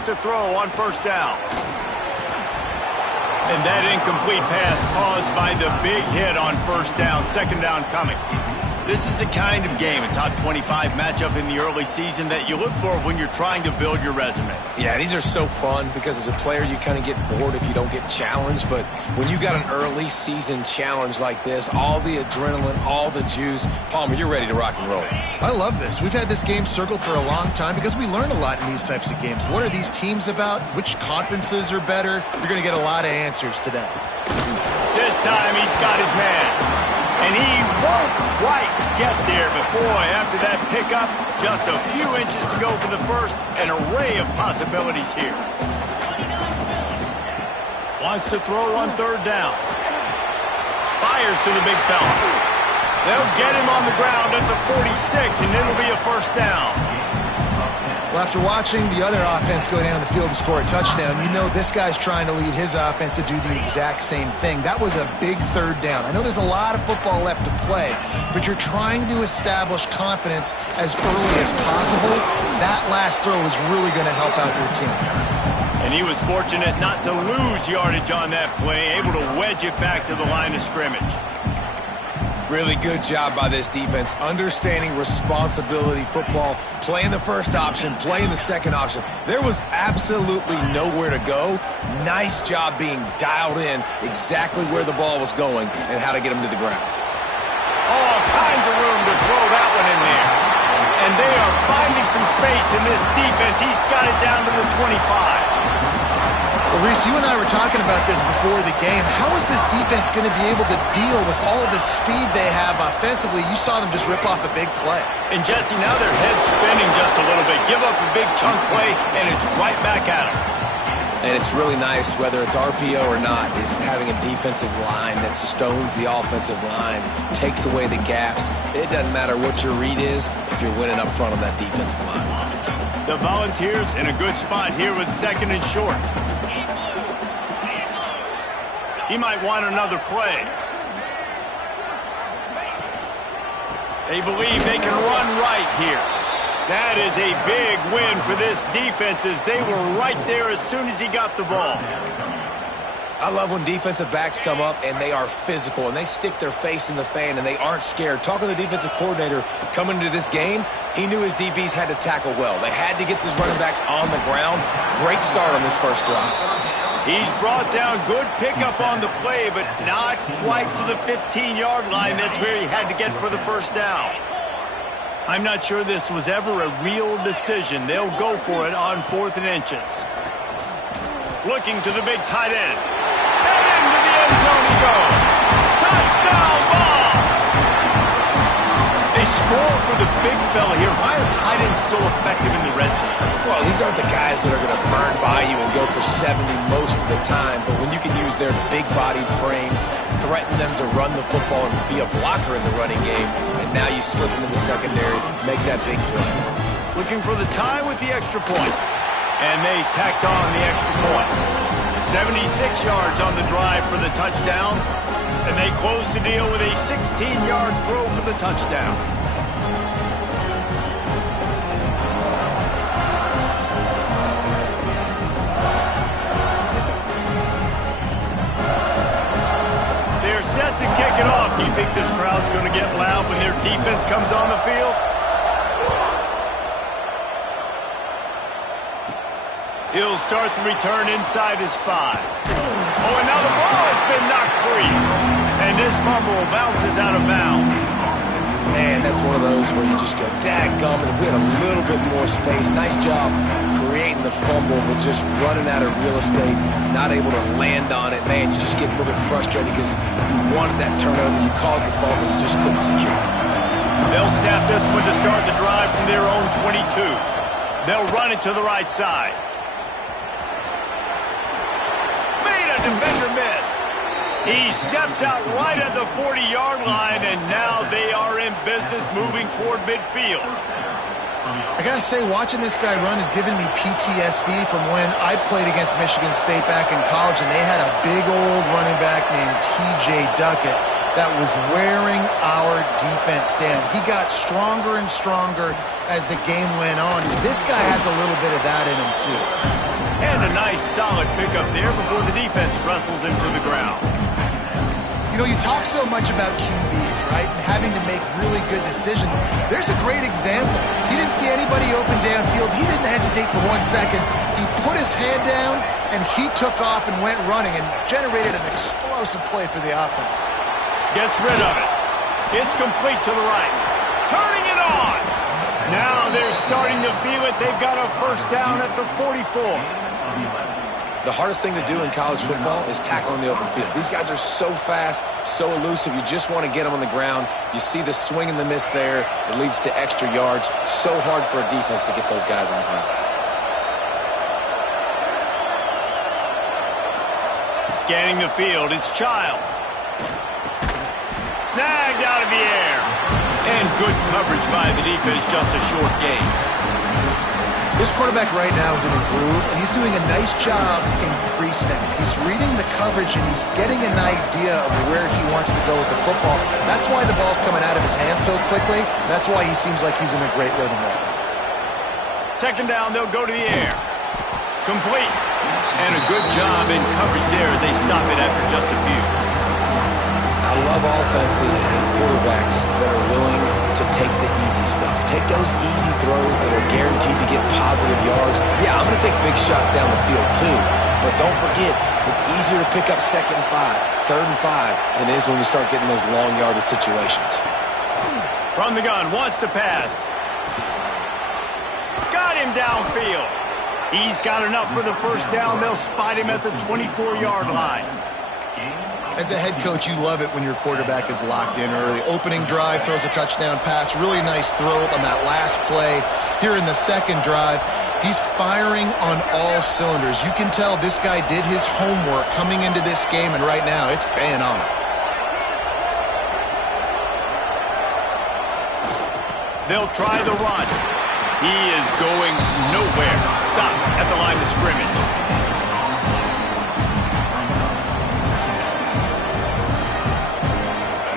has to throw on first down. And that incomplete pass caused by the big hit on first down. Second down coming. This is the kind of game, a top 25 matchup in the early season, that you look for when you're trying to build your resume. Yeah, these are so fun because as a player you kind of get bored if you don't get challenged. But when you got an early season challenge like this, all the adrenaline, all the juice, Palmer, you're ready to rock and roll. I love this. We've had this game circled for a long time because we learn a lot in these types of games. What are these teams about? Which conferences are better? You're going to get a lot of answers today. This time he's got his man. And he won't quite get there, but boy, after that pickup, just a few inches to go for the first. An array of possibilities here. Wants to throw on third down. Fires to the big fella. They'll get him on the ground at the 46, and it'll be a first down. Well, after watching the other offense go down the field and score a touchdown, you know this guy's trying to lead his offense to do the exact same thing. That was a big third down. I know there's a lot of football left to play, but you're trying to establish confidence as early as possible. That last throw is really going to help out your team. And he was fortunate not to lose yardage on that play, able to wedge it back to the line of scrimmage. Really good job by this defense, understanding responsibility football, playing the first option, playing the second option. There was absolutely nowhere to go. Nice job being dialed in exactly where the ball was going and how to get him to the ground. All kinds of room to throw that one in there. And they are finding some space in this defense. He's got it down to the 25. Well, Reese, you and I were talking about this before the game. How is this defense going to be able to deal with all of the speed they have offensively? You saw them just rip off a big play. And, Jesse, now their head's spinning just a little bit. Give up a big chunk play, and it's right back at them. And it's really nice, whether it's RPO or not, is having a defensive line that stones the offensive line, takes away the gaps. It doesn't matter what your read is if you're winning up front on that defensive line. The Volunteers in a good spot here with second and short. He might want another play. They believe they can run right here. That is a big win for this defense as they were right there as soon as he got the ball. I love when defensive backs come up and they are physical and they stick their face in the fan and they aren't scared. Talking to the defensive coordinator coming into this game, he knew his DBs had to tackle well. They had to get these running backs on the ground. Great start on this first drive. He's brought down good pickup on the play, but not quite to the 15-yard line. That's where he had to get for the first down. I'm not sure this was ever a real decision. They'll go for it on 4th and inches. Looking to the big tight end. And into the end zone he goes. Touchdown ball! They score for the big fella here. Why are tight ends so effective in the red zone? Well, these aren't the guys that are going to burn by you and go for 70 most of the time, but when you can use their big-bodied frames, threaten them to run the football and be a blocker in the running game, and now you slip them in the secondary, make that big play. Looking for the tie with the extra point. And they tacked on the extra point. 76 yards on the drive for the touchdown. And they close the deal with a 16-yard throw for the touchdown. They're set to kick it off. Do you think this crowd's going to get loud when their defense comes on the field? He'll start the return inside his 5. Oh, and now the ball has been knocked free. And this fumble bounces out of bounds. Man, that's one of those where you just go, dadgummit, if we had a little bit more space. Nice job creating the fumble, but just running out of real estate, not able to land on it. Man, you just get a little bit frustrated because you wanted that turnover, you caused the fumble, you just couldn't secure it. They'll snap this one to start the drive from their own 22. They'll run it to the right side. Defender miss. He steps out right at the 40-yard line, and now they are in business moving toward midfield. I got to say, watching this guy run has given me PTSD from when I played against Michigan State back in college, and they had a big old running back named T.J. Duckett. that was wearing our defense down. He got stronger and stronger as the game went on. This guy has a little bit of that in him, too. And a nice, solid pickup there before the defense wrestles him to the ground. You know, you talk so much about QBs, right, and having to make really good decisions. There's a great example. He didn't see anybody open downfield. He didn't hesitate for 1 second. He put his head down, and he took off and went running and generated an explosive play for the offense. Gets rid of it. It's complete to the right. Turning it on. Now they're starting to feel it. They've got a first down at the 44. The hardest thing to do in college football is tackling the open field. These guys are so fast, so elusive. You just want to get them on the ground. You see the swing and the miss there. It leads to extra yards. So hard for a defense to get those guys on the ground. Scanning the field, it's Childs. Snagged out of the air. And good coverage by the defense, just a short gain. This quarterback right now is in a groove, and he's doing a nice job in pre-snap. He's reading the coverage, and he's getting an idea of where he wants to go with the football. That's why the ball's coming out of his hands so quickly. That's why he seems like he's in a great rhythm right now. Second down, they'll go to the air. Complete. And a good job in coverage there as they stop it after just a few. I love offenses and quarterbacks that are willing to take the easy stuff. Take those easy throws that are guaranteed to get positive yards. Yeah, I'm going to take big shots down the field too, but don't forget, it's easier to pick up 2nd and 5, 3rd and 5 than it is when we start getting those long yardage situations. From the gun, wants to pass. Got him downfield. He's got enough for the first down. They'll spot him at the 24-yard line. As a head coach, you love it when your quarterback is locked in early. Opening drive, throws a touchdown pass. Really nice throw on that last play. Here in the second drive, he's firing on all cylinders. You can tell this guy did his homework coming into this game, and right now it's paying off. They'll try the run. He is going nowhere. Stopped at the line of scrimmage.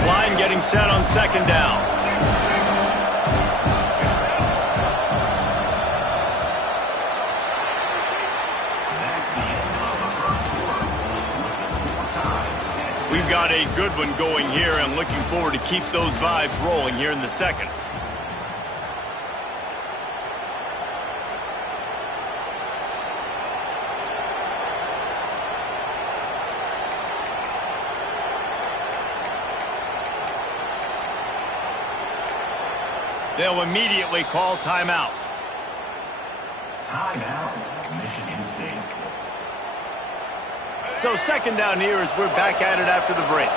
Line getting set on second down. We've got a good one going here and looking forward to keep those vibes rolling here in the second. They'll immediately call timeout. Timeout, Michigan State. So second down here as we're back at it after the break.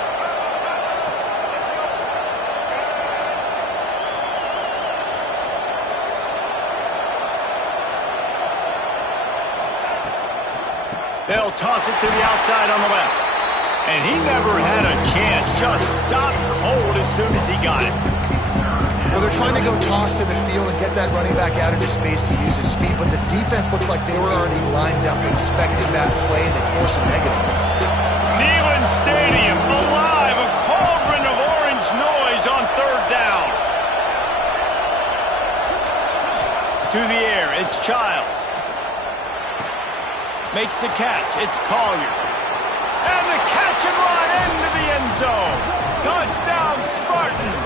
They'll toss it to the outside on the left. And he never had a chance. Just stopped cold as soon as he got it. Well, they're trying to go toss to the field and get that running back out into space to use his speed, but the defense looked like they were already lined up expecting that play, and they forced a negative. Neyland Stadium alive, a cauldron of orange noise on third down. To the air, it's Childs. Makes the catch, it's Collier. And the catch and run into the end zone. Touchdown, Spartans.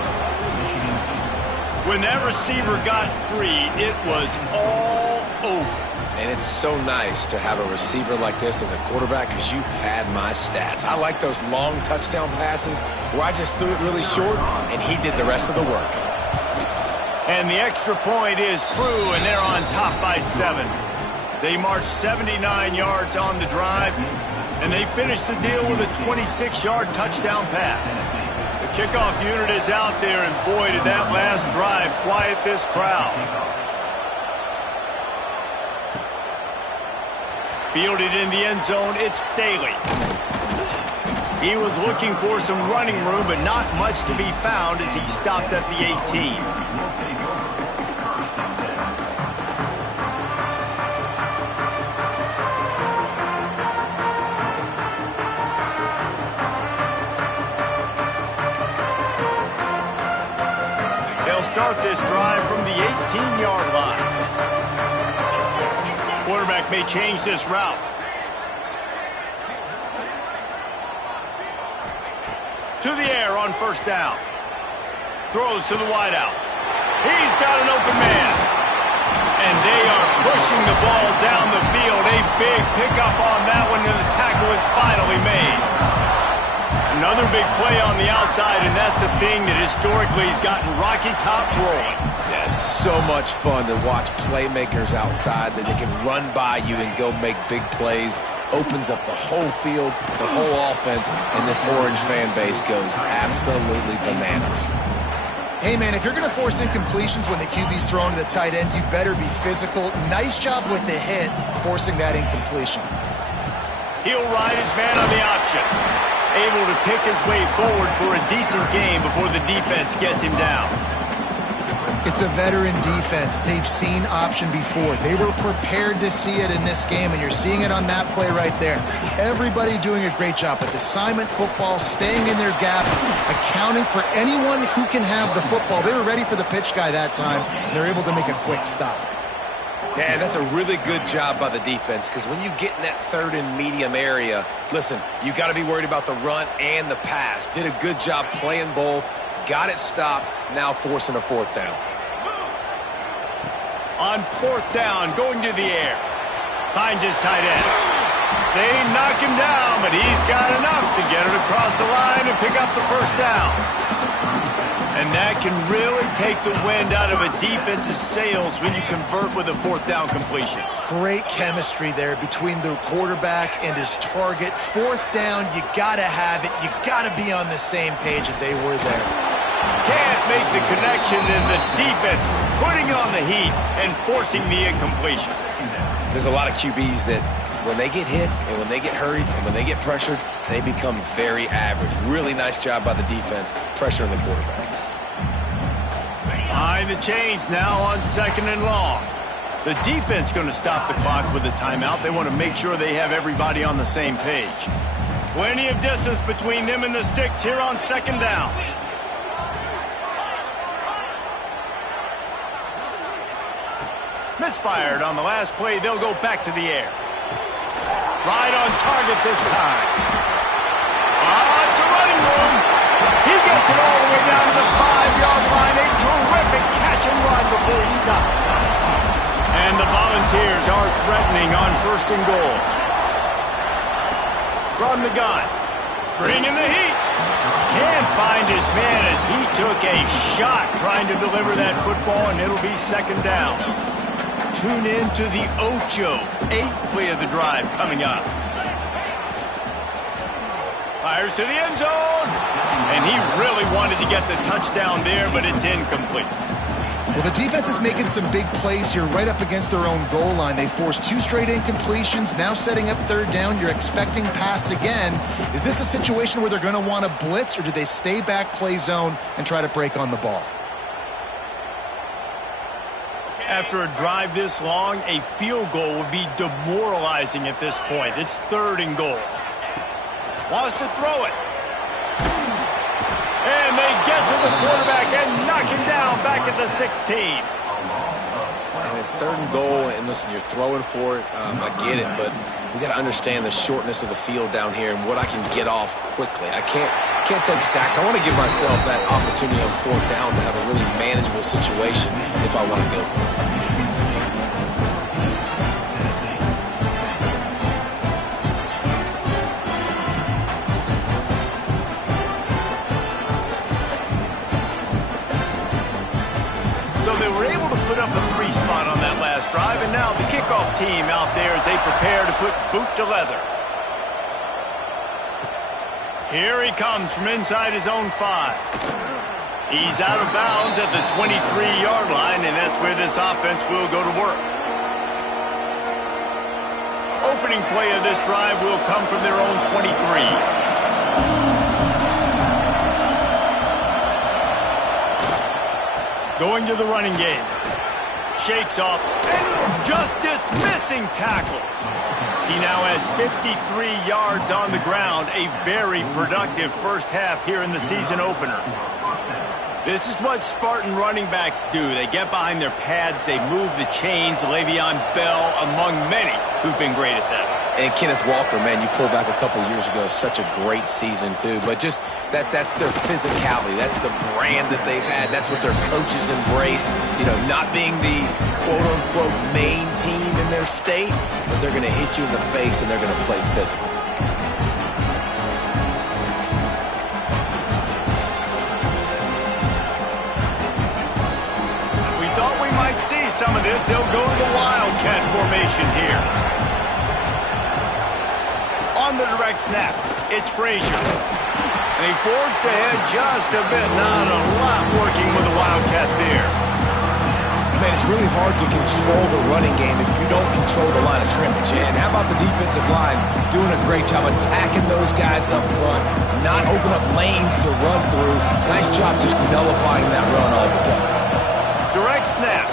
When that receiver got free, it was all over. And it's so nice to have a receiver like this as a quarterback because you pad my stats. I like those long touchdown passes where I just threw it really short and he did the rest of the work. And the extra point is true, and they're on top by 7. They marched 79 yards on the drive, and they finished the deal with a 26-yard touchdown pass. The kickoff unit is out there, and boy, did that last drive quiet this crowd. Fielded in the end zone, it's Staley. He was looking for some running room, but not much to be found as he stopped at the 18. start this drive from the 18-yard line. Quarterback may change this route. To the air on first down. Throws to the wideout. He's got an open man. And they are pushing the ball down the field. A big pickup on that one, and the tackle is finally made. Another big play on the outside, and that's the thing that historically has gotten Rocky Top rolling. Yeah, so much fun to watch playmakers outside that they can run by you and go make big plays. Opens up the whole field, the whole offense, and this Orange fan base goes absolutely bananas. Hey, man, if you're going to force incompletions when the QB's throwing to the tight end, you better be physical. Nice job with the hit, forcing that incompletion. He'll ride his man on the option. Able to pick his way forward for a decent game before the defense gets him down. It's a veteran defense. They've seen option before. They were prepared to see it in this game, and you're seeing it on that play right there. Everybody doing a great job with assignment football, staying in their gaps, accounting for anyone who can have the football. They were ready for the pitch guy that time, and they're able to make a quick stop. Yeah, that's a really good job by the defense, because when you get in that third and medium area, listen, you got to be worried about the run and the pass. Did a good job playing both, got it stopped, now forcing a fourth down. On fourth down, going to the air. Finds his tight end. They knock him down, but he's got enough to get it across the line and pick up the first down. And that can really take the wind out of a defense's sails when you convert with a fourth down completion. Great chemistry there between the quarterback and his target. Fourth down, you got to have it. You got to be on the same page, and they were there. Can't make the connection, and the defense putting on the heat and forcing the incompletion. There's a lot of QBs that when they get hit and when they get hurried and when they get pressured, they become very average. Really nice job by the defense, pressuring the quarterback. Behind the chains now on second and long. The defense going to stop the clock with a timeout. They want to make sure they have everybody on the same page. Plenty of distance between them and the sticks here on second down. Misfired on the last play. They'll go back to the air. Right on target this time. It's a running room. He gets it all the way down to the 5-yard line. A terrific catch and run before he stopped. And the Volunteers are threatening on first and goal. From the gun. Bringing the heat. Can't find his man as he took a shot trying to deliver that football, and it'll be second down. Tune in to the Ocho, 8th play of the drive coming up. Fires to the end zone, and he really wanted to get the touchdown there, but it's incomplete. Well, the defense is making some big plays here right up against their own goal line. They forced 2 straight incompletions, now setting up third down. You're expecting pass again. Is this a situation where they're going to want to blitz, or do they stay back, play zone, and try to break on the ball? After a drive this long, a field goal would be demoralizing at this point. It's third and goal. Wants to throw it. And they get to the quarterback and knock him down back at the 16. And it's third and goal, and listen, you're throwing for it. I get it, but we got to understand the shortness of the field down here and what I can get off quickly. I can't take sacks. I want to give myself that opportunity on fourth down to have a really manageable situation if I want to go for it. Up a 3 spot on that last drive, and now the kickoff team out there as they prepare to put boot to leather. Here he comes from inside his own 5. He's out of bounds at the 23-yard line, and that's where this offense will go to work. Opening play of this drive will come from their own 23. Going to the running game. Shakes off and just dismissing tackles. He now has 53 yards on the ground. A very productive first half here in the season opener. This is what Spartan running backs do. They get behind their pads, they move the chains. Le'Veon Bell, among many, who've been great at that. And Kenneth Walker, man, you pull back a couple years ago, such a great season, too. But just that's their physicality. That's the brand that they've had. That's what their coaches embrace. You know, not being the quote-unquote main team in their state, but they're going to hit you in the face and they're going to play physical. We thought we might see some of this. They'll go to the Wildcat formation here. On the direct snap, it's Frazier. They forced ahead just a bit. Not a lot working with the Wildcat there. Man, it's really hard to control the running game if you don't control the line of scrimmage. And how about the defensive line doing a great job attacking those guys up front, not open up lanes to run through. Nice job just nullifying that run altogether. Direct snap.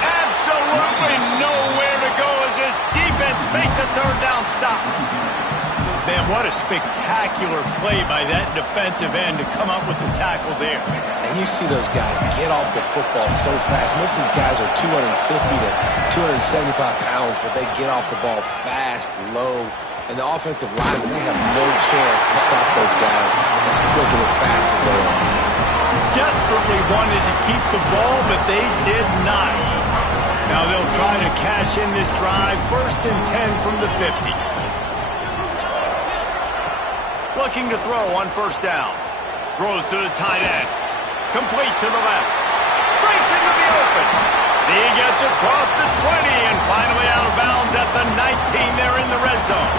Absolutely nowhere to go as this defense makes a third down stop. Man, what a spectacular play by that defensive end to come up with the tackle there. And you see those guys get off the football so fast. Most of these guys are 250 to 275 pounds, but they get off the ball fast, low. And the offensive linemen, they have no chance to stop those guys as quick and as fast as they are. Desperately wanted to keep the ball, but they did not. Now they'll try to cash in this drive. 1st and 10 from the 50. Looking to throw on 1st down. Throws to the tight end. Complete to the left. Breaks into the open. He gets across the 20 and finally out of bounds at the 19. They're in the red zone.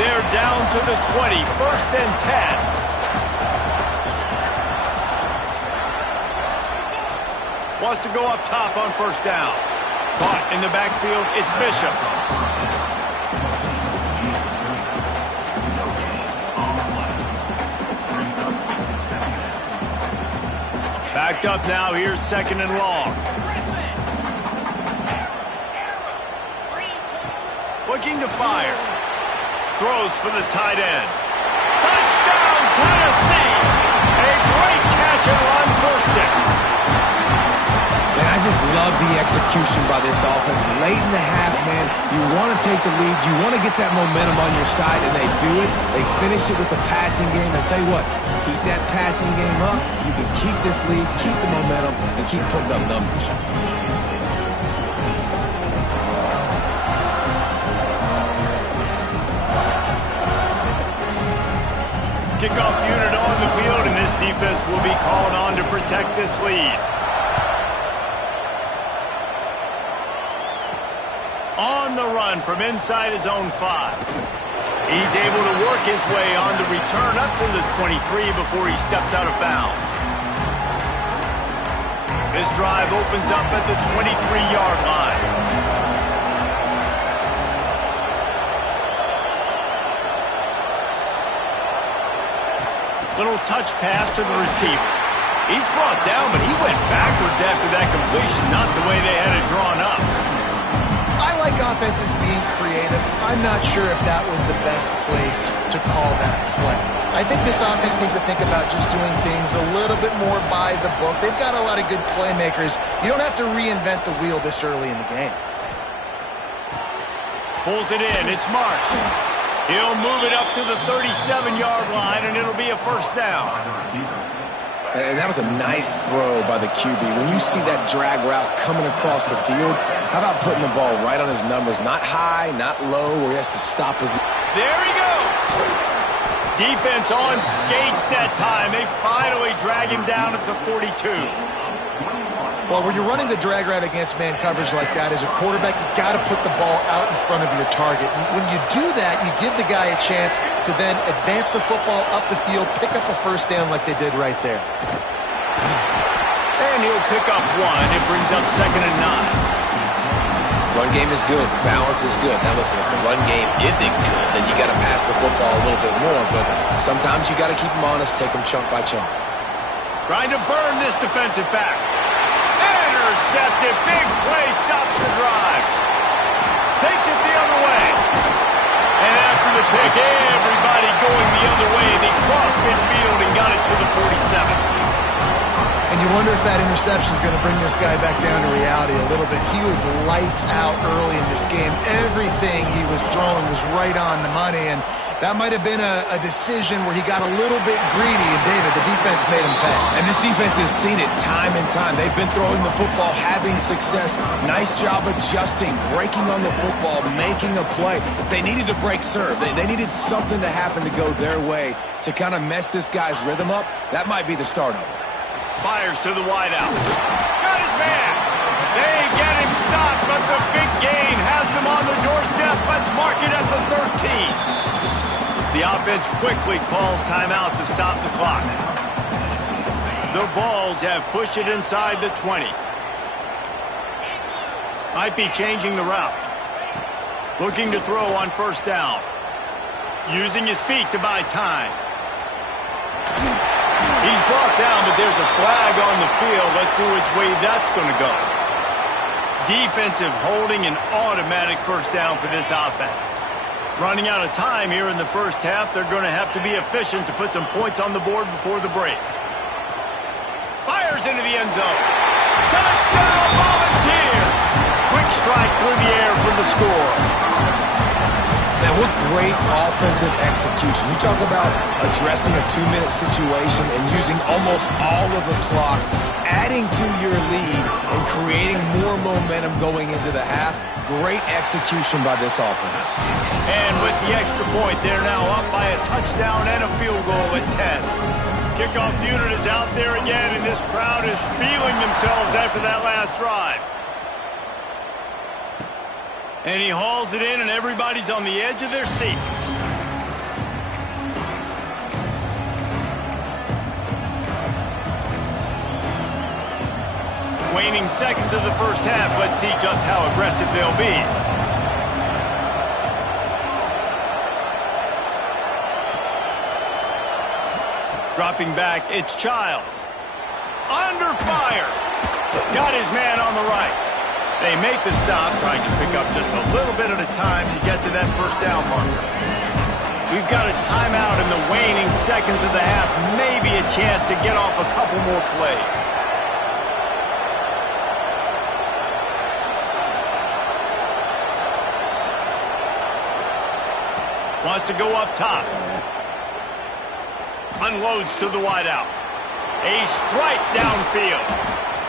They're down to the 20. 1st and 10. Wants to go up top on 1st down. Caught in the backfield. It's Bishop. Backed up now. Here's 2nd and long. Looking to fire. Throws for the tight end. Touchdown, Tennessee! A great catch and run for 6. Man, I just love the execution by this offense. Late in the half, man, you want to take the lead. You want to get that momentum on your side, and they do it. They finish it with the passing game. I tell you what, keep that passing game up. You can keep this lead, keep the momentum, and keep putting up numbers. Kickoff unit on the field, and this defense will be called on to protect this lead. On the run from inside his own 5. He's able to work his way on the return up to the 23 before he steps out of bounds. This drive opens up at the 23-yard line. Little touch pass to the receiver. He's brought down, but he went backwards after that completion, not the way they had it drawn up. I like offenses being creative. I'm not sure if that was the best place to call that play. I think this offense needs to think about just doing things a little bit more by the book. They've got a lot of good playmakers. You don't have to reinvent the wheel this early in the game. Pulls it in. It's Marsh. He'll move it up to the 37-yard line, and it'll be a 1st down. And that was a nice throw by the QB. When you see that drag route coming across the field, how about putting the ball right on his numbers? Not high, not low, where he has to stop his... There he goes! Defense on skates that time. They finally drag him down at the 42. Well, when you're running the drag route against man coverage like that, as a quarterback, you got to put the ball out in front of your target. And when you do that, you give the guy a chance to then advance the football up the field, pick up a 1st down like they did right there. And he'll pick up 1. It brings up 2nd and 9. Run game is good. Balance is good. Now, listen, if the run game isn't good, then you got to pass the football a little bit more. But sometimes you got to keep them honest, take them chunk by chunk. Trying to burn this defensive back. Intercepted. Big play. Stops the drive. Takes it the other way. And after the pick, everybody going the other way. They cross midfield and you wonder if that interception is going to bring this guy back down to reality a little bit. He was lights out early in this game. Everything he was throwing was right on the money, and that might have been a decision where he got a little bit greedy, and David, the defense made him pay. And this defense has seen it time and time. They've been throwing the football, having success. Nice job adjusting, breaking on the football, making a play. They needed to break serve. They needed something to happen to go their way to kind of mess this guy's rhythm up. That might be the start of it. Fires to the wideout. Got his man. They get him stopped, but the big gain has them on the doorstep. Let's mark it at the 13. The offense quickly calls timeout to stop the clock. The Vols have pushed it inside the 20. Might be changing the route. Looking to throw on first down. Using his feet to buy time. He's brought down, but there's a flag on the field. Let's see which way that's going to go. Defensive holding, an automatic first down for this offense. Running out of time here in the first half. They're going to have to be efficient to put some points on the board before the break. Fires into the end zone. Touchdown, Volunteers! Quick strike through the air for the score. Man, what great offensive execution. You talk about addressing a 2-minute situation and using almost all of the clock, adding to your lead and creating more momentum going into the half. Great execution by this offense. And with the extra point, they're now up by a touchdown and a field goal at 10. Kickoff unit is out there again, and this crowd is feeling themselves after that last drive. And he hauls it in, and everybody's on the edge of their seats. Waning seconds of the first half. Let's see just how aggressive they'll be. Dropping back, it's Childs. Under fire. Got his man on the right. They make the stop, trying to pick up just a little bit at a time to get to that first down marker. We've got a timeout in the waning seconds of the half. Maybe a chance to get off a couple more plays. Wants to go up top. Unloads to the wideout. A strike downfield.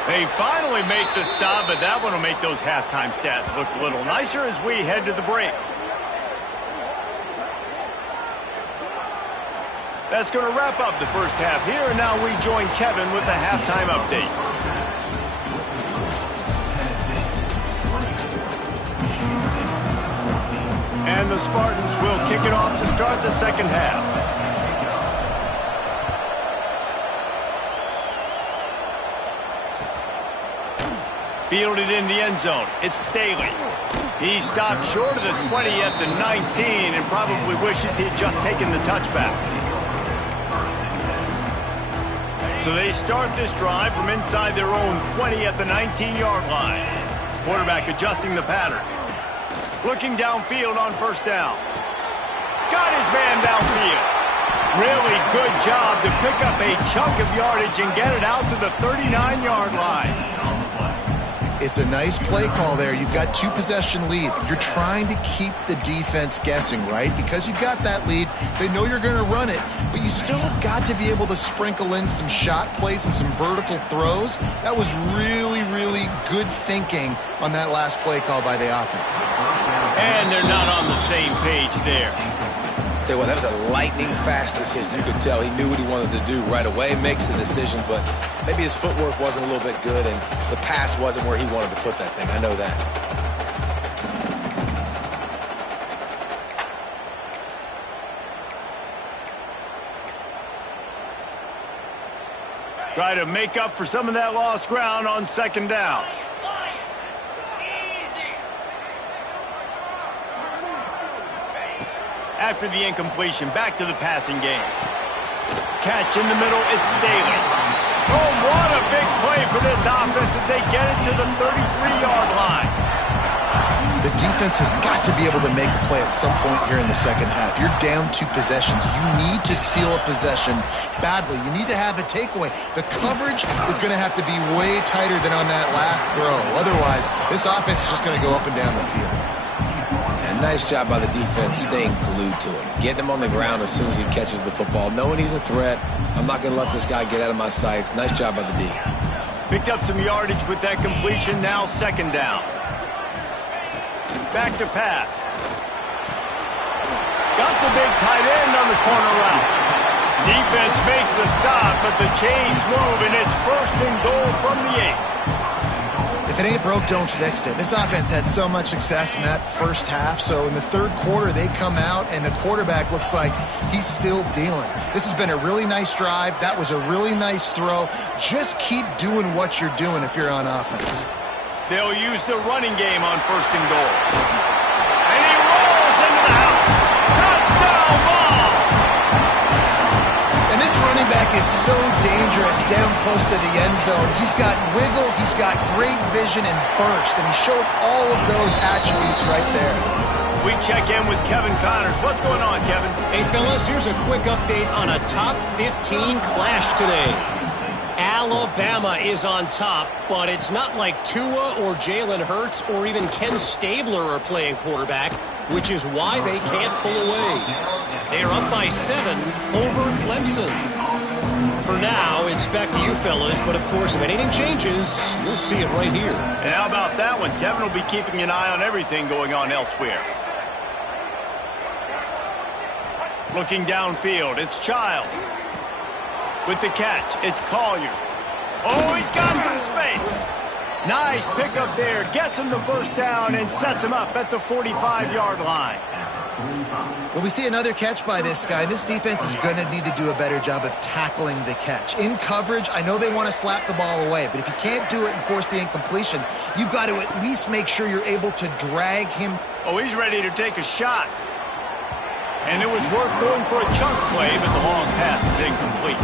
They finally make the stop, but that one will make those halftime stats look a little nicer as we head to the break. That's going to wrap up the first half here, and now we join Kevin with the halftime update. And the Spartans will kick it off to start the second half. Fielded in the end zone. It's Staley. He stopped short of the 20 at the 19 and probably wishes he had just taken the touchback. So they start this drive from inside their own 20 at the 19-yard line. Quarterback adjusting the pattern. Looking downfield on first down. Got his man downfield. Really good job to pick up a chunk of yardage and get it out to the 39-yard line. It's a nice play call there. You've got 2-possession lead. You're trying to keep the defense guessing, right? Because you've got that lead, they know you're going to run it, but you still have got to be able to sprinkle in some shot plays and some vertical throws. That was really, really good thinking on that last play call by the offense. And they're not on the same page there. Tell you what, that was a lightning-fast decision. You could tell he knew what he wanted to do right away, makes the decision, but maybe his footwork wasn't a little bit good, and the pass wasn't where he wanted to put that thing. I know that. Try to make up for some of that lost ground on second down. After the incompletion, back to the passing game. Catch in the middle, it's Staley. Oh, what a big play for this offense as they get it to the 33-yard line. The defense has got to be able to make a play at some point here in the second half. You're down 2 possessions. You need to steal a possession badly. You need to have a takeaway. The coverage is going to have to be way tighter than on that last throw. Otherwise, this offense is just going to go up and down the field. And nice job by the defense staying glued to him. Getting him on the ground as soon as he catches the football. Knowing he's a threat. I'm not going to let this guy get out of my sights. Nice job by the D. Picked up some yardage with that completion. Now second down. Back to pass. Got the big tight end on the corner route. Defense makes a stop, but the chains move, and it's first and goal from the 8. If it ain't broke, don't fix it. This offense had so much success in that first half, so in the third quarter, they come out, and the quarterback looks like he's still dealing. This has been a really nice drive. That was a really nice throw. Just keep doing what you're doing if you're on offense. They'll use the running game on first and goal. And he rolls into the house. Touchdown ball! And this running back is so dangerous down close to the end zone. He's got wiggle, he's got great vision and burst, and he showed all of those attributes right there. We check in with Kevin Connors. What's going on, Kevin? Hey, fellas, here's a quick update on a top 15 clash today. Alabama is on top, but it's not like Tua or Jalen Hurts or even Ken Stabler are playing quarterback, which is why they can't pull away. They are up by 7 over Clemson. For now, it's back to you fellas, but of course, if anything changes, you'll see it right here. And how about that one? Kevin will be keeping an eye on everything going on elsewhere. Looking downfield, it's Childs. With the catch, it's Collier. Oh, he's got some space. Nice pickup there. Gets him the first down and sets him up at the 45-yard line. Well, we see another catch by this guy. This defense is going to need to do a better job of tackling the catch. In coverage, I know they want to slap the ball away, but if you can't do it and force the incompletion, you've got to at least make sure you're able to drag him. Oh, he's ready to take a shot. And it was worth going for a chunk play, but the long pass is incomplete.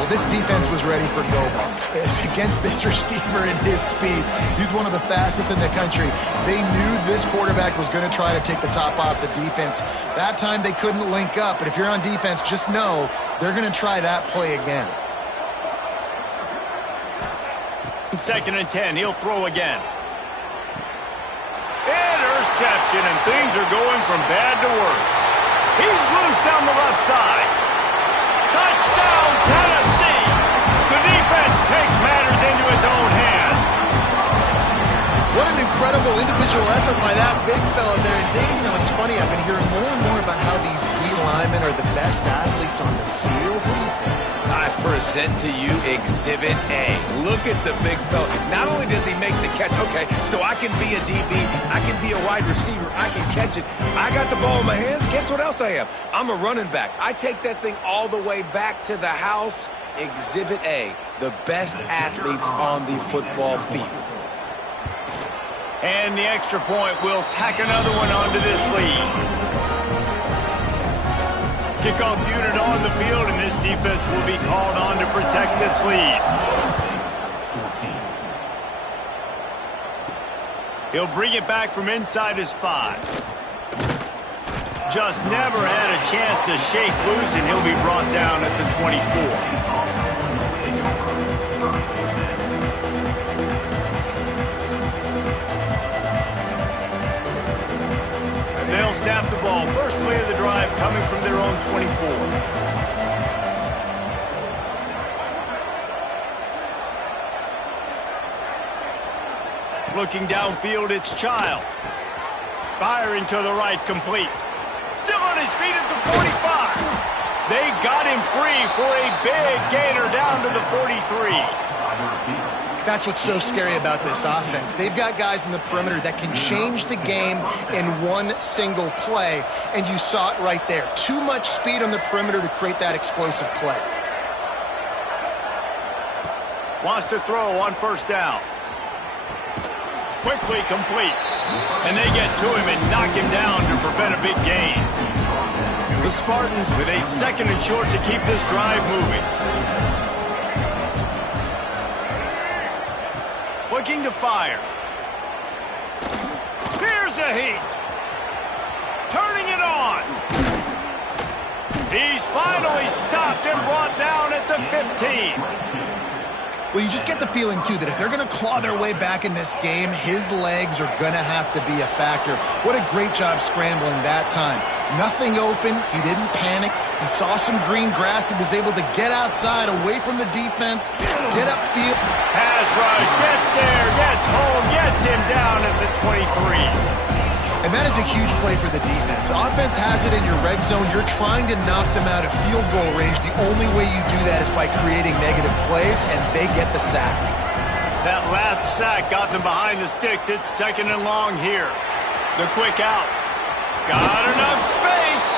Well, this defense was ready for go balls. Against this receiver and his speed, he's one of the fastest in the country. They knew this quarterback was going to try to take the top off the defense. That time they couldn't link up, but if you're on defense, just know they're going to try that play again. 2nd and 10, he'll throw again. Interception, and things are going from bad to worse. He's loose down the left side. Touchdown, Tennessee! The defense takes matters into its own hands. What an incredible individual effort by that big fella there. And Dave, you know, it's funny, I've been hearing more and more about how these D linemen are the best athletes on the field. What do you think? I present to you Exhibit A. Look at the big fella. Not only does he make the catch, okay, so I can be a DB, I can be a wide receiver, I can catch it. I got the ball in my hands. Guess what else I am? I'm a running back. I take that thing all the way back to the house. Exhibit A, the best athletes on the football field. And the extra point will tack another one onto this lead. Kickoff unit on the field, and this defense will be called on to protect this lead. He'll bring it back from inside his 5. Just never had a chance to shake loose, and he'll be brought down at the 24. They'll snap the ball. First play of the drive coming from their own 24. Looking downfield, it's Childs. Firing to the right, complete. Still on his feet at the 45. They got him free for a big gainer down to the 43. That's what's so scary about this offense. They've got guys in the perimeter that can change the game in one single play, and you saw it right there. Too much speed on the perimeter to create that explosive play. Wants to throw on first down. Quickly complete. And they get to him and knock him down to prevent a big gain. The Spartans with a 2nd and short to keep this drive moving. Looking to fire. He brings the heat. Turning it on. He's finally stopped and brought down at the 15. Well, you just get the feeling, too, that if they're going to claw their way back in this game, his legs are going to have to be a factor. What a great job scrambling that time. Nothing open. He didn't panic. He saw some green grass. He was able to get outside, away from the defense, get upfield. Pass rush, gets there, gets home, gets him down at the 23. And that is a huge play for the defense. Offense has it in your red zone. You're trying to knock them out of field goal range. The only way you do that is by creating negative plays, and they get the sack. That last sack got them behind the sticks. It's 2nd and long here. The quick out. Got enough space,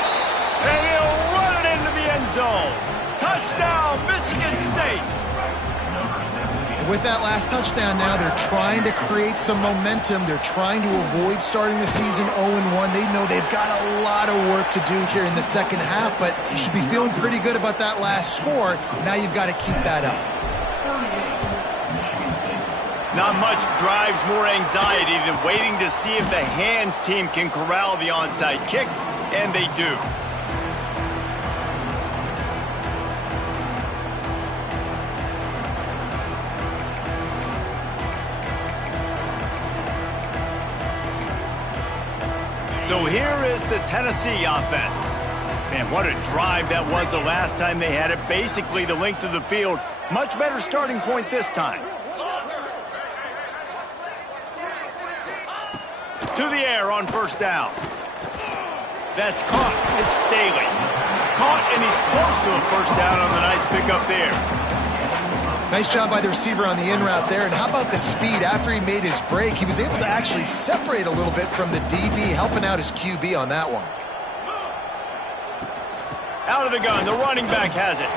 and he'll run it into the end zone. Touchdown, Michigan State. With that last touchdown now, they're trying to create some momentum. They're trying to avoid starting the season 0-1. They know they've got a lot of work to do here in the second half, but you should be feeling pretty good about that last score. Now you've got to keep that up. Not much drives more anxiety than waiting to see if the hands team can corral the onside kick, and they do. So here is the Tennessee offense. Man, what a drive that was the last time they had it. Basically the length of the field. Much better starting point this time. To the air on 1st down. That's caught. It's Staley. Caught, and he's close to a 1st down on the nice pickup there. Nice job by the receiver on the in route there. And how about the speed? After he made his break, he was able to actually separate a little bit from the DB, helping out his QB on that one. Out of the gun, the running back has it.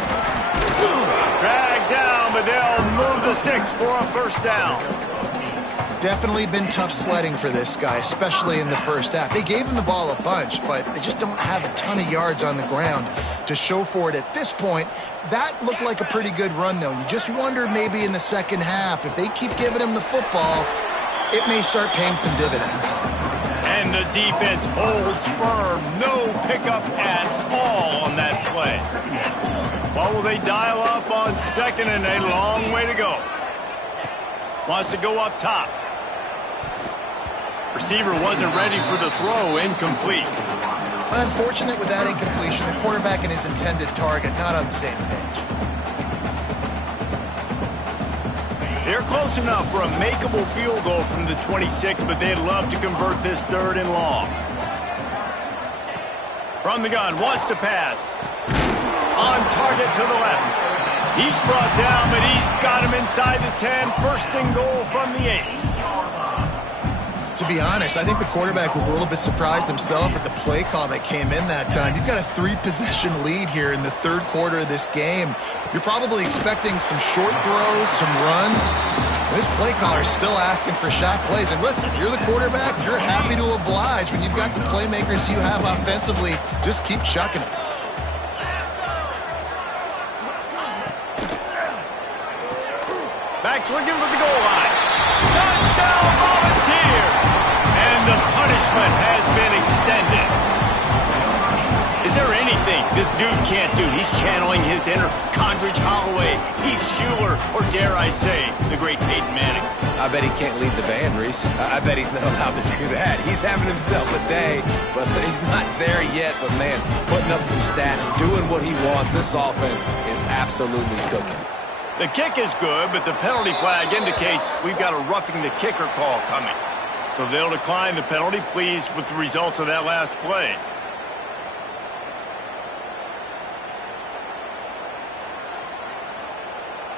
Dragged down, but they'll move the sticks for a 1st down. Definitely been tough sledding for this guy, especially in the first half. They gave him the ball a bunch, but they just don't have a ton of yards on the ground to show for it at this point. That looked like a pretty good run, though. You just wonder maybe in the second half, if they keep giving him the football, it may start paying some dividends. And the defense holds firm. No pickup at all on that play. What will they dial up on 2nd and a long way to go? Wants to go up top. Receiver wasn't ready for the throw. Incomplete. Unfortunate with that incompletion. The quarterback and his intended target not on the same page. They're close enough for a makeable field goal from the 26, but they'd love to convert this 3rd and long. From the gun, wants to pass. On target to the left. He's brought down, but he's got him inside the 10. 1st and goal from the 8. To be honest, I think the quarterback was a little bit surprised himself at the play call that came in that time. You've got a 3-possession lead here in the 3rd quarter of this game. You're probably expecting some short throws, some runs. This play caller is still asking for shot plays. And listen, if you're the quarterback, you're happy to oblige. When you've got the playmakers you have offensively, just keep chucking it. Back swinging for the goal line. Touchdown, Volunteer! And the punishment has been extended. Is there anything this dude can't do? He's channeling his inner Condridge Holloway, Heath Schuler, or dare I say, the great Peyton Manning. I bet he can't lead the band, Reese. I bet he's not allowed to do that. He's having himself a day, but he's not there yet. But, man, putting up some stats, doing what he wants, this offense is absolutely cooking. The kick is good, but the penalty flag indicates we've got a roughing the kicker call coming. So they'll decline the penalty, pleased with the results of that last play.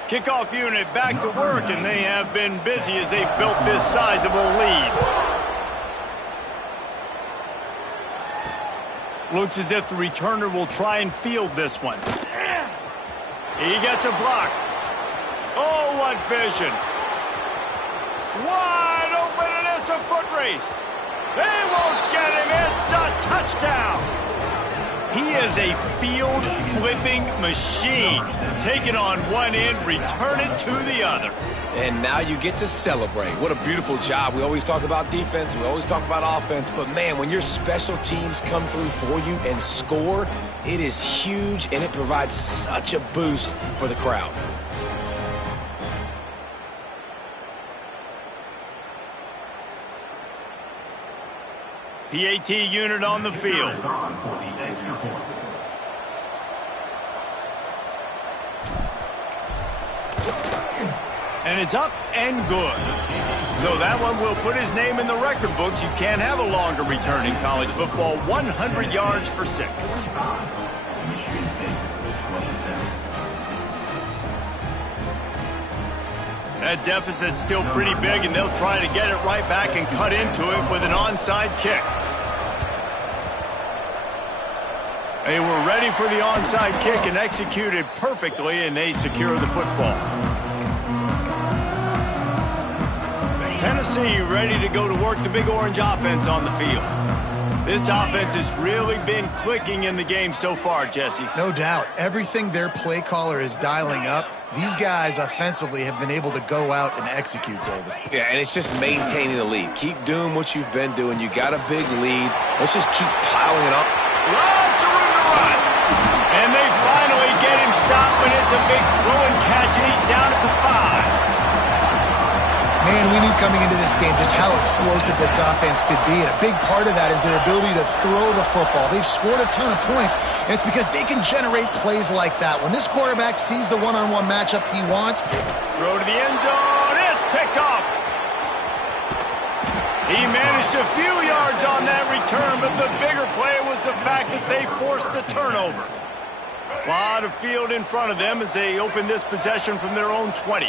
Kickoff unit back to work, and they have been busy as they've built this sizable lead. Looks as if the returner will try and field this one. He gets a block. Oh, what vision. Wide open, and it's a foot race. They won't get him. It's a touchdown. He is a field-flipping machine. Take it on one end, return it to the other. And now you get to celebrate. What a beautiful job. We always talk about defense. We always talk about offense. But, man, when your special teams come through for you and score, it is huge, and it provides such a boost for the crowd. PAT unit on the field. And it's up and good. So that one will put his name in the record books. You can't have a longer return in college football. 100 yards for 6. That deficit's still pretty big, and they'll try to get it right back and cut into it with an onside kick. They were ready for the onside kick and executed perfectly, and they secure the football. Tennessee ready to go to work the Big Orange offense on the field. This offense has really been clicking in the game so far, Jesse. No doubt. Everything their play caller is dialing up, these guys offensively have been able to go out and execute, David. Yeah, and it's just maintaining the lead. Keep doing what you've been doing. You got a big lead. Let's just keep piling it up. Lots of room to run. And they finally get him stopped, but it's a big throw and catch, and he's down at the 5. Man, we knew coming into this game just how explosive this offense could be, and a big part of that is their ability to throw the football. They've scored a ton of points, and it's because they can generate plays like that. When this quarterback sees the one-on-one matchup he wants, throw to the end zone, it's picked off. He managed a few yards on that return, but the bigger play was the fact that they forced the turnover. A lot of field in front of them as they open this possession from their own 20.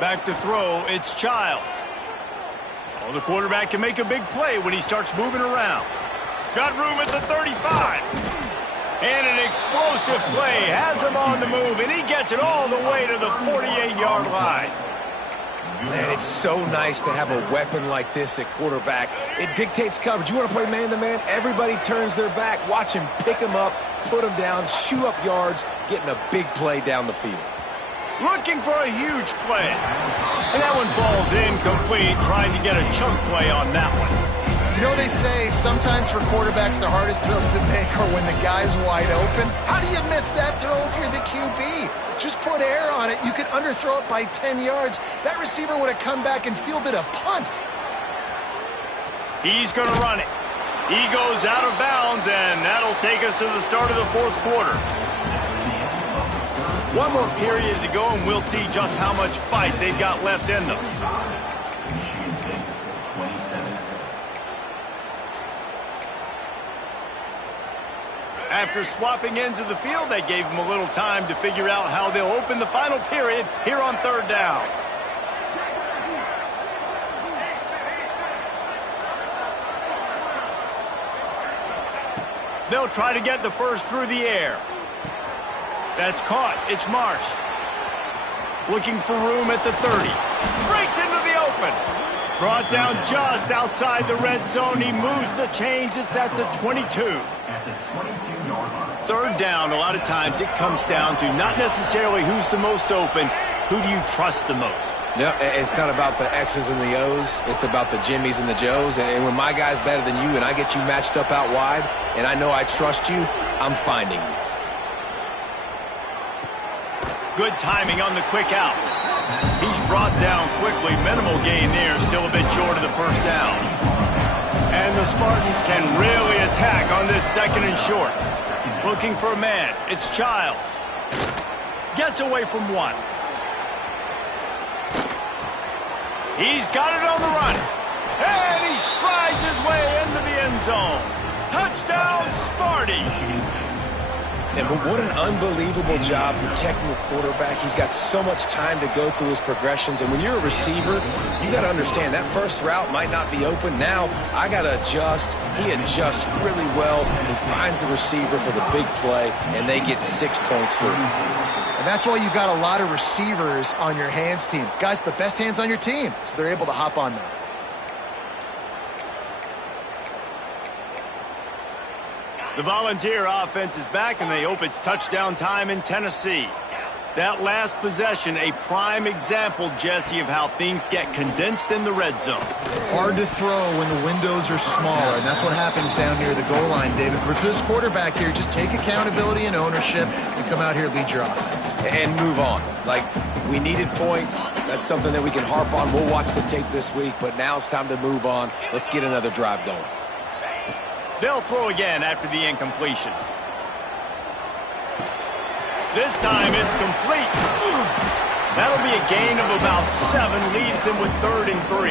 Back to throw, it's Childs. Oh, the quarterback can make a big play when he starts moving around. Got room at the 35. And an explosive play has him on the move, and he gets it all the way to the 48-yard line. Man, it's so nice to have a weapon like this at quarterback. It dictates coverage. You want to play man-to-man? Everybody turns their back. Watch him pick him up, put him down, shoot up yards, getting a big play down the field. Looking for a huge play. And that one falls incomplete, trying to get a chunk play on that one. you know they say sometimes for quarterbacks the hardest throws to make are when the guy's wide open. How do you miss that throw if you're the QB? Just put air on it. You could underthrow it by 10 yards. That receiver would have come back and fielded a punt. He's going to run it. He goes out of bounds, and that'll take us to the start of the fourth quarter. One more period to go, and we'll see just how much fight they've got left in them. After swapping ends of the field, they gave them a little time to figure out how they'll open the final period here on third down. They'll try to get the first through the air. That's caught. It's Marsh. Looking for room at the 30. Breaks into the open. Brought down just outside the red zone. He moves the chains. It's at the 22. Third down, a lot of times it comes down to not necessarily who's the most open, who do you trust the most? No, it's not about the X's and the O's. It's about the Jimmies and the Joes. And when my guy's better than you and I get you matched up out wide and I know I trust you, I'm finding you. Good timing on the quick out. He's brought down quickly. Minimal gain there, still a bit short of the first down. And the Spartans can really attack on this second and short. Looking for a man. It's Childs. Gets away from one. He's got it on the run. And he strides his way into the end zone. Touchdown, Sparty. And what an unbelievable job protecting the quarterback. He's got so much time to go through his progressions. And when you're a receiver, you got to understand that first route might not be open. Now I got to adjust. He adjusts really well. He finds the receiver for the big play, and they get 6 points for him. And that's why you've got a lot of receivers on your hands team. Guys, the best hands on your team, so they're able to hop on them. The Volunteer offense is back, and they hope it's touchdown time in Tennessee. That last possession, a prime example, Jesse, of how things get condensed in the red zone. Hard to throw when the windows are smaller, and that's what happens down near the goal line, David. But for this quarterback here, just take accountability and ownership and come out here and lead your offense. And move on. Like, we needed points. That's something that we can harp on. We'll watch the tape this week, but now it's time to move on. Let's get another drive going. They'll throw again after the incompletion. This time it's complete. That'll be a gain of about 7, leaves him with 3rd and 3.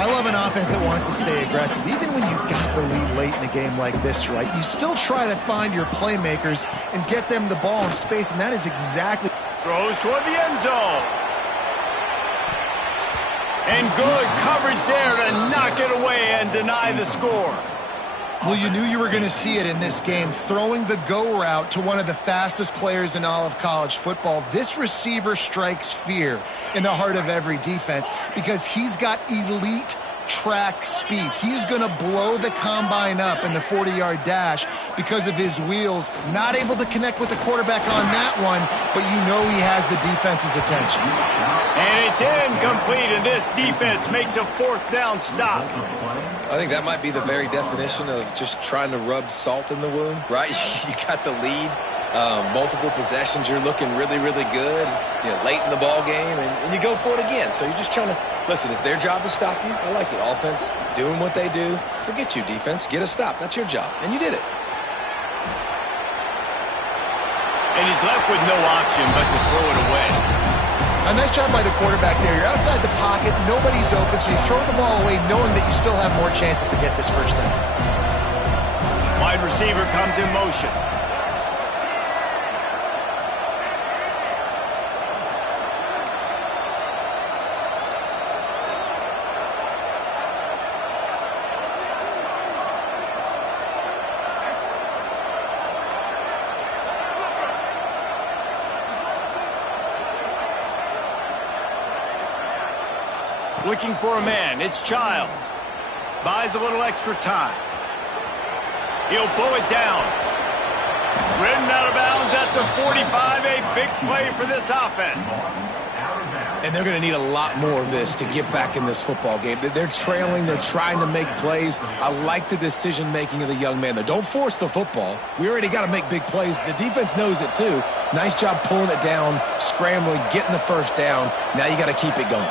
I love an offense that wants to stay aggressive. Even when you've got the lead late in a game like this, right, you still try to find your playmakers and get them the ball in space, and that is exactly... Throws toward the end zone. And good coverage there to knock it away and deny the score. Well, you knew you were going to see it in this game, throwing the go route to one of the fastest players in all of college football. This receiver strikes fear in the heart of every defense because he's got elite track speed. He's going to blow the combine up in the 40-yard dash because of his wheels. Not able to connect with the quarterback on that one, but you know he has the defense's attention. And it's incomplete, and this defense makes a 4th down stop. I think that might be the very definition of just trying to rub salt in the wound, right? You got the lead, multiple possessions, you're looking really, really good, late in the ball game, and you go for it again. So you're just trying to, listen, it's their job to stop you. I like it. Offense, doing what they do. Forget you, defense. Get a stop. That's your job, and you did it. And he's left with no option but to throw it away. A nice job by the quarterback there. You're outside the pocket, nobody's open, so you throw the ball away knowing that you still have more chances to get this first down. Wide receiver comes in motion. Looking for a man. It's Childs. Buys a little extra time. He'll pull it down. Ridden out of bounds at the 45. A big play for this offense. And they're going to need a lot more of this to get back in this football game. They're trailing. They're trying to make plays. I like the decision-making of the young man there. Don't force the football. We already got to make big plays. The defense knows it, too. Nice job pulling it down, scrambling, getting the first down. Now you got to keep it going.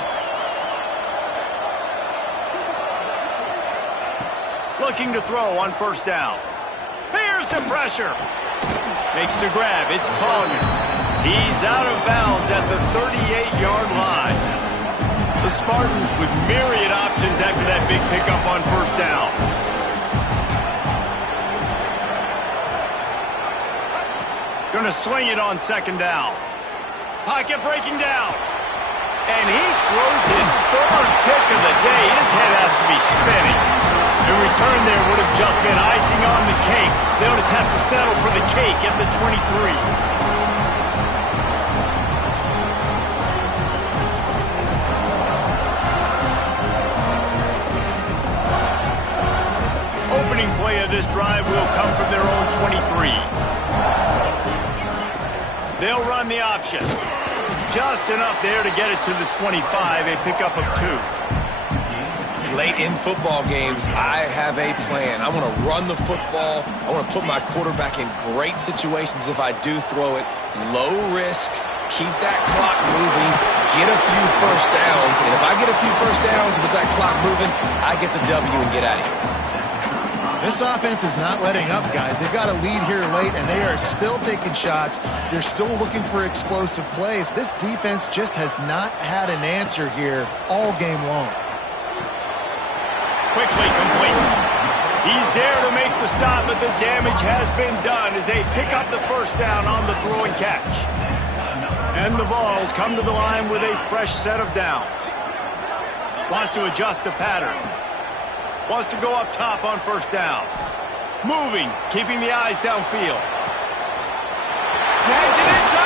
Looking to throw on 1st down. Here's some pressure. Makes the grab. It's Collier. He's out of bounds at the 38-yard line. The Spartans with myriad options after that big pickup on 1st down. Gonna sling it on 2nd down. Pocket breaking down. And he throws his 3rd pick of the day. His head has to be spinning. The return there would have just been icing on the cake. They'll just have to settle for the cake at the 23. Opening play of this drive will come from their own 23. They'll run the option. Just enough there to get it to the 25, a pickup of 2. Late in football games, I have a plan. I want to run the football. I want to put my quarterback in great situations if I do throw it. Low risk, keep that clock moving, get a few first downs. And if I get a few first downs with that clock moving, I get the W and get out of here. This offense is not letting up, guys. They've got a lead here late, and they are still taking shots. They're still looking for explosive plays. This defense just has not had an answer here all game long. Quickly complete. He's there to make the stop, but the damage has been done as they pick up the 1st down on the throw and catch. And the Vols come to the line with a fresh set of downs. Wants to adjust the pattern. Wants to go up top on 1st down. Moving, keeping the eyes downfield. Snags it inside.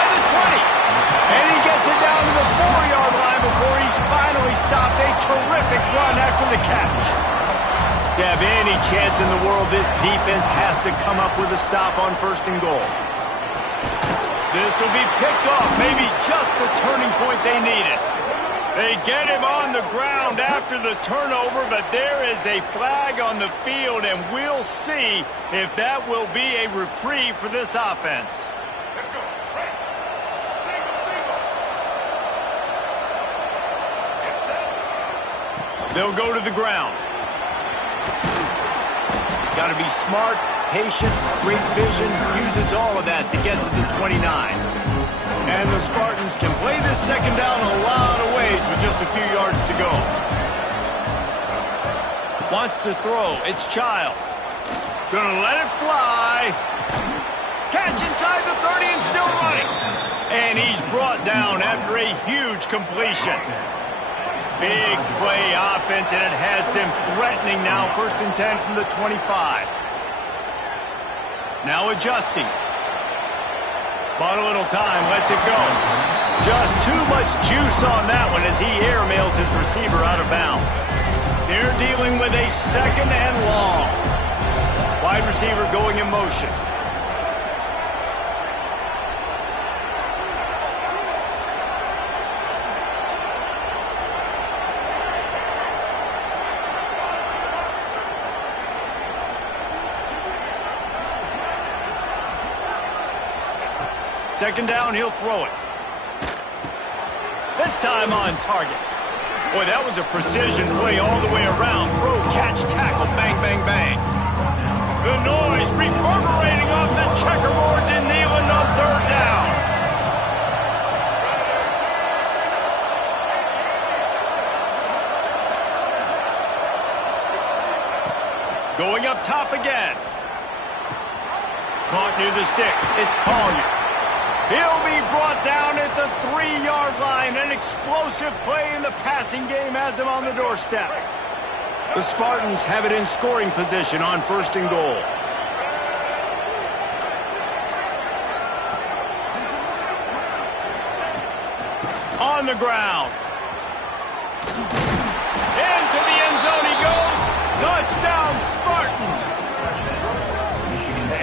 perfect run after the catch. To have any chance in the world, this defense has to come up with a stop on 1st and goal. This will be picked off, maybe just the turning point they needed. They get him on the ground after the turnover, but there is a flag on the field, and we'll see if that will be a reprieve for this offense. They'll go to the ground. Got to be smart, patient, great vision, uses all of that to get to the 29. And the Spartans can play this 2nd down a lot of ways with just a few yards to go. Wants to throw. It's Childs. Gonna let it fly. Catch inside the 30 and still running. And he's brought down after a huge completion. Big play offense, and it has them threatening now. 1st and 10 from the 25. Now adjusting. Bought a little time, lets it go. Just too much juice on that one as he airmails his receiver out of bounds. They're dealing with a 2nd and long. Wide receiver going in motion. Second down, he'll throw it. This time on target. Boy, that was a precision play all the way around. Throw, catch, tackle, bang, bang, bang. The noise reverberating off the checkerboards in Neyland on 3rd down. Going up top again. Caught near the sticks. It's Collier. He'll be brought down at the 3-yard line. An explosive play in the passing game has him on the doorstep. The Spartans have it in scoring position on 1st and goal. On the ground. Into the end zone he goes. Touchdown, Spartans.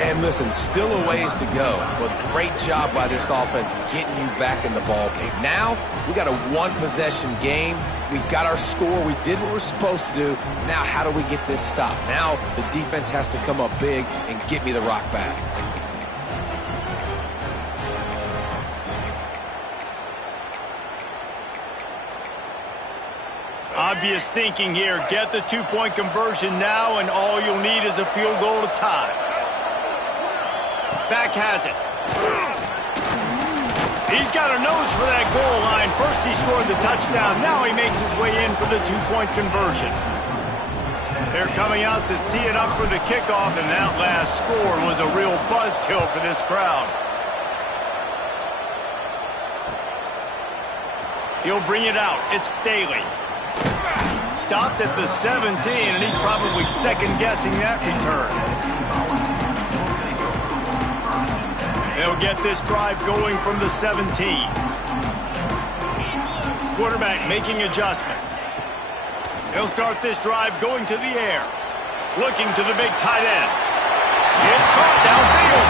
And listen, still a ways to go, but great job by this offense getting you back in the ball game. Now, we got a 1-possession game. We got our score. We did what we're supposed to do. Now, how do we get this stop? Now, the defense has to come up big and get me the rock back. Obvious thinking here. Get the 2-point conversion now, and all you'll need is a field goal to tie. Back has it. He's got a nose for that goal line. First he scored the touchdown. Now he makes his way in for the 2-point conversion. They're coming out to tee it up for the kickoff, and that last score was a real buzzkill for this crowd. He'll bring it out. It's Staley. Stopped at the 17, and he's probably second-guessing that return. They'll get this drive going from the 17. Quarterback making adjustments. He'll start this drive going to the air. Looking to the big tight end. It's caught downfield.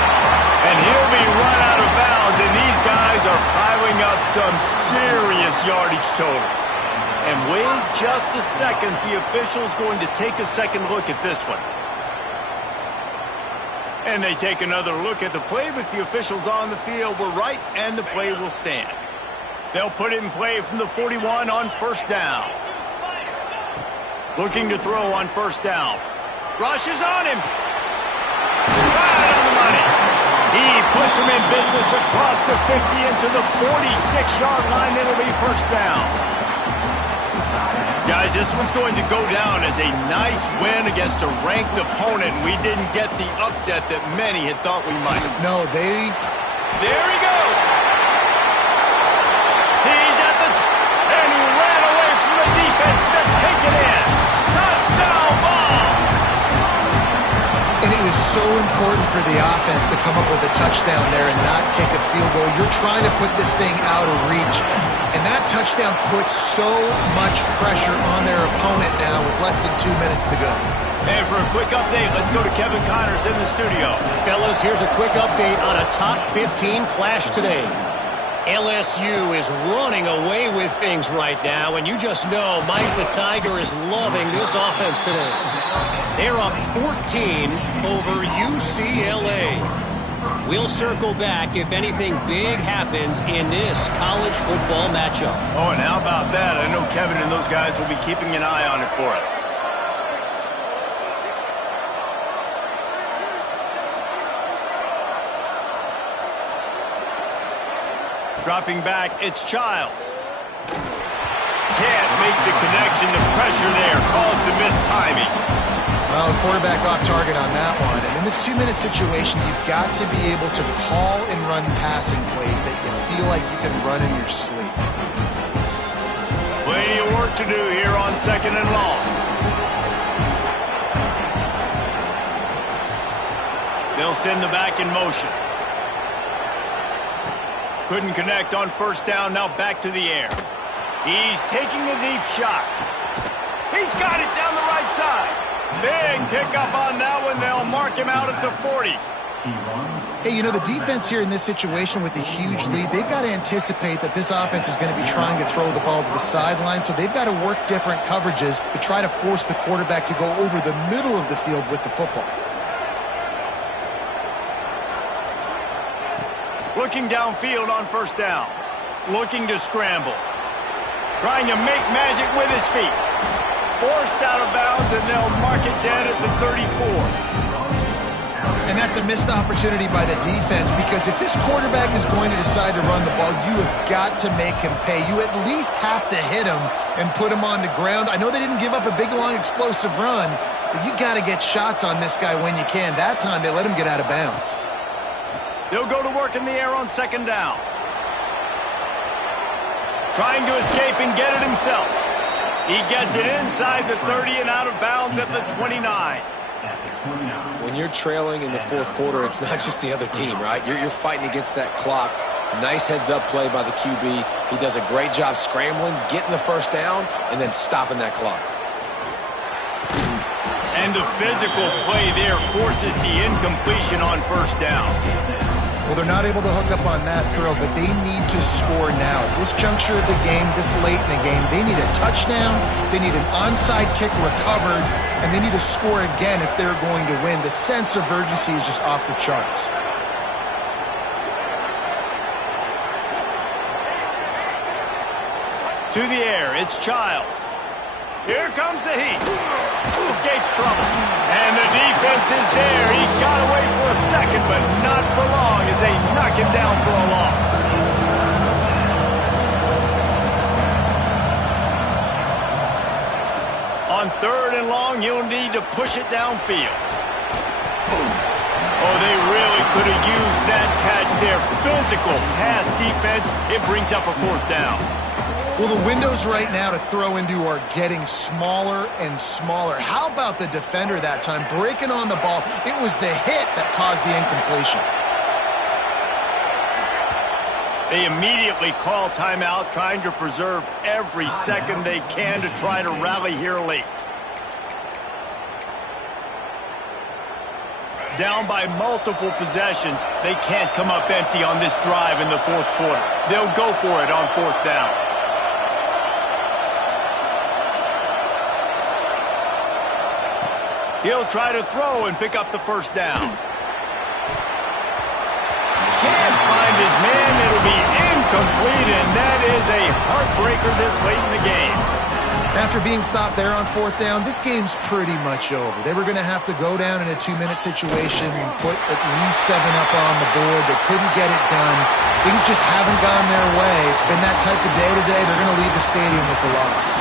And he'll be run out of bounds, and these guys are piling up some serious yardage totals. And wait just a second, the official's going to take a second look at this one. And they take another look at the play, but the officials on the field were right, and the play will stand. They'll put it in play from the 41 on 1st down. Looking to throw on 1st down. Rushes on him. Right on the money. He puts him in business across the 50 into the 46-yard line. It'll be 1st down. Guys, this one's going to go down as a nice win against a ranked opponent. We didn't get the upset that many had thought we might. No, There he goes. He's at the and he ran away from the defense to take it in. Touchdown ball. And it was so important for the offense to come up with a touchdown there and not kick a field goal. You're trying to put this thing out of reach. And And that touchdown puts so much pressure on their opponent now with less than 2 minutes to go. And for a quick update, let's go to Kevin Connors in the studio. Fellas, here's a quick update on a top 15 clash today. LSU is running away with things right now, and you just know Mike the Tiger is loving this offense today. They're up 14 over UCLA. We'll circle back if anything big happens in this college football matchup. Oh, and how about that? I know Kevin and those guys will be keeping an eye on it for us. Dropping back, it's Childs. Can't make the connection. The pressure there caused the missed timing. Well, quarterback off target on that one. And in this 2-minute situation, you've got to be able to call and run passing plays that you feel like you can run in your sleep. Plenty of work to do here on 2nd and long. They'll send the back in motion. Couldn't connect on 1st down, now back to the air. He's taking a deep shot. He's got it down the right side. Big pickup on that one. They'll mark him out at the 40. Hey, you know, the defense here in this situation with a huge lead, they've got to anticipate that this offense is going to be trying to throw the ball to the sideline, so they've got to work different coverages to try to force the quarterback to go over the middle of the field with the football. Looking downfield on 1st down. Looking to scramble. Trying to make magic with his feet. Forced out of bounds, and they'll mark it dead at the 34. And that's a missed opportunity by the defense, because if this quarterback is going to decide to run the ball, you have got to make him pay. You at least have to hit him and put him on the ground. I know they didn't give up a big, long, explosive run, but you got to get shots on this guy when you can. That time, they let him get out of bounds. They'll go to work in the air on 2nd down. Trying to escape and get it himself. He gets it inside the 30 and out of bounds at the 29. When you're trailing in the 4th quarter, it's not just the other team, right? You're fighting against that clock. Nice heads-up play by the QB. He does a great job scrambling, getting the 1st down, and then stopping that clock. And the physical play there forces the incompletion on 1st down. Well, they're not able to hook up on that throw, but they need to score now. At this juncture of the game, this late in the game, they need a touchdown, they need an onside kick recovered, and they need to score again if they're going to win. The sense of urgency is just off the charts. To the air, it's Childs. Here comes the heat. Escapes trouble. And the defense is there. He got away for a second, but not for long as they knock him down for a loss. On 3rd and long, you'll need to push it downfield. Oh, they really could have used that catch there. Physical pass defense. It brings up a 4th down. Well, the windows right now to throw into are getting smaller and smaller. How about the defender that time breaking on the ball? It was the hit that caused the incompletion. They immediately call timeout, trying to preserve every second they can to try to rally here late. Down by multiple possessions, they can't come up empty on this drive in the 4th quarter. They'll go for it on 4th down. He'll try to throw and pick up the 1st down. Can't find his man. It'll be incomplete, and that is a heartbreaker this late in the game. After being stopped there on 4th down, this game's pretty much over. They were going to have to go down in a 2-minute situation and put at least 7 up on the board. They couldn't get it done. Things just haven't gone their way. It's been that type of day today. They're going to leave the stadium with the loss.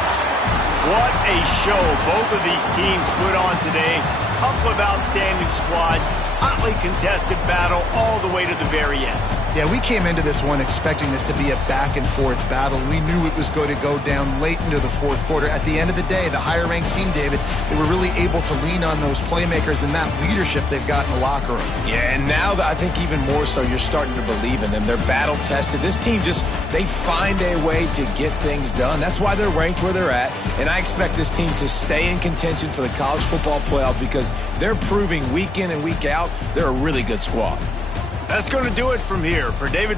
What a show both of these teams put on today. Couple of outstanding squads, hotly contested battle all the way to the very end. Yeah, we came into this one expecting this to be a back-and-forth battle. We knew it was going to go down late into the fourth quarter. At the end of the day, the higher-ranked team, David, they were really able to lean on those playmakers and that leadership they've got in the locker room. Yeah, and now I think even more so, you're starting to believe in them. They're battle-tested. This team they find a way to get things done. That's why they're ranked where they're at. And I expect this team to stay in contention for the college football playoff because they're proving week in and week out they're a really good squad. That's going to do it from here. For David